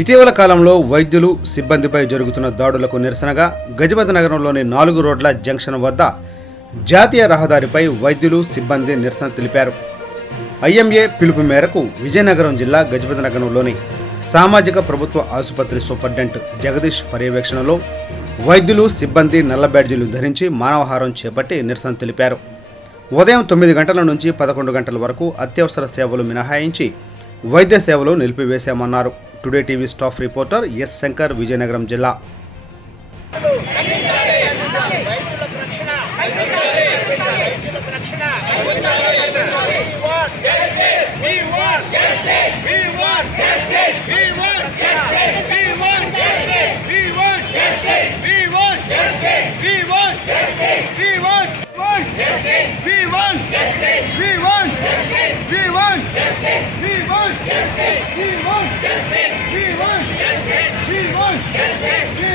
ఇటీవల కాలంలో వైద్యులు సిబ్బందిపై జరుగుతున్న దాడులకు నిరసనగా గజపతి నగరంలోని 4 రోడ్ల జంక్షన్ వద్ద జాతీయ రహదారిపై వైద్యులు సిబ్బంది నిరసన తెలిపారు. ఐఎంఏ పిలుపు మేరకు విజయనగరం జిల్లా గజపతి నగరంలోని సామాజిక ప్రభుత్వ ఆసుపత్రి సూపరింటెండెంట్ జగదీష్ పర్యవేక్షణలో వైద్యులు సిబ్బంది నల్ల బ్యాడ్జీలు ధరించి మానవహారం చేపట్టి నిరసన తెలిపారు. ఉదయం 9 గంటల నుంచి 11 గంటల వరకు అత్యవసర సేవలు మినహాయించి వైద్య సేవలు నిలిపివేశామన్నారు. Today TV staff reporter S Shankar, Vizianagaram జిల్లా. We want justice.